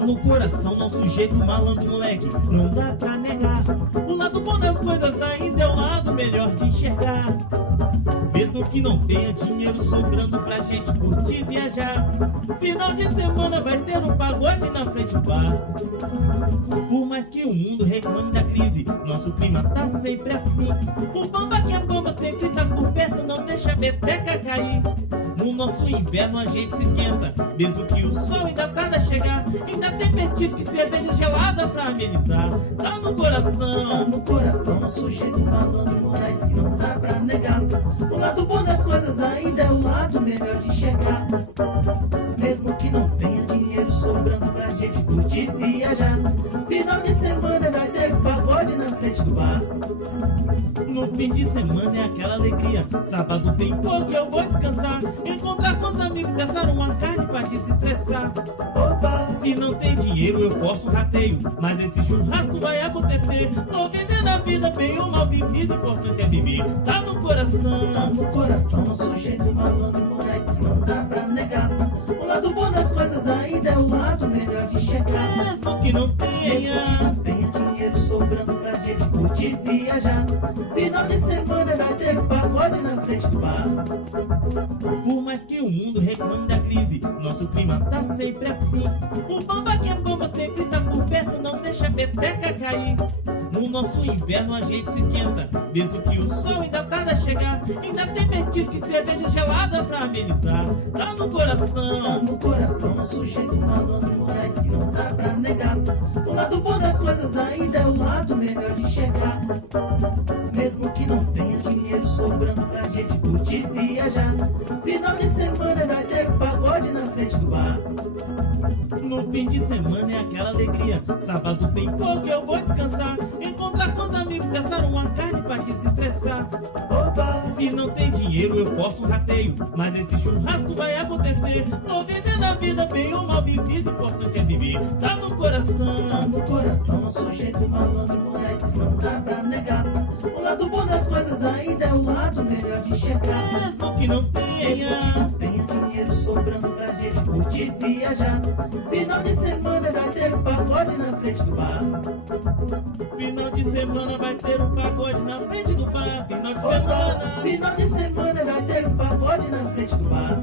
No coração, não sujeito malandro moleque, não dá pra negar. O lado bom das coisas ainda é o lado melhor de enxergar. Mesmo que não tenha dinheiro sobrando pra gente curtir e viajar, final de semana vai ter um pagode na frente do bar. Por mais que o mundo reclame da crise, nosso clima tá sempre assim. O bamba que é bomba sempre tá por perto, não deixa a beteca cair. No nosso inverno a gente se esquenta, mesmo que o sol ainda tá a chegar. Ainda tem petisco e cerveja gelada pra amenizar. Tá no coração, no sujeito malandro moleque, não dá pra negar. O lado bom das coisas ainda é o lado melhor de enxergar. Mesmo que não tenha dinheiro sobrando pra gente curtir e viajar, final de semana vai ter pagode na frente do bar. No fim de semana é aquela alegria, sábado tem fogo e eu vou descansar. Encontrar com os amigos e assar uma carne pra desestressar. Opa! Se não tem dinheiro eu forço rateio, mas esse churrasco vai acontecer. Tô vivendo a vida bem ou mal vivido, importante é viver. Tá no coração, no sujeito malandro moleque, não dá pra negar. O lado bom das coisas ainda é o lado melhor de enxergar. Mesmo que não tenha dinheiro sobrando pra gente curtir e viajar, final de semana vai ter um pagode na frente do bar. Por mais que o mundo reclame da crise, nosso clima tá sempre assim. O bamba que é bomba sempre tá por perto, não deixa a beteca cair. No nosso inverno a gente se esquenta, mesmo que o sol ainda tá a chegar. Ainda tem petisco e cerveja gelada pra amenizar. Tá no coração, no sujeito malandro moleque, não dá pra negar. O lado bom das coisas ainda é o lado melhor de enxergar. Mesmo que não tenha dinheiro sobrando pra gente curtir e viajar, final de semana vai ter um pagode na frente do bar. No fim de semana é aquela alegria, sábado tem fogo e eu vou descansar. Encontrar com os amigos e assar uma carne pra desestressar. Opa! Se não tem dinheiro eu forço um rateio, mas esse churrasco vai acontecer. Tô vivendo a vida bem ou mal vivido, importante é viver. Tá no coração, no sujeito malandro moleque, não dá pra negar. O lado bom das coisas ainda é o lado melhor de enxergar. Mesmo que não tenha dinheiro sobrando pra gente curtir e viajar, final de semana vai ter um pagode na frente do bar. Final de semana vai ter um pagode na frente do bar. Final de semana vai ter um pagode na frente do bar.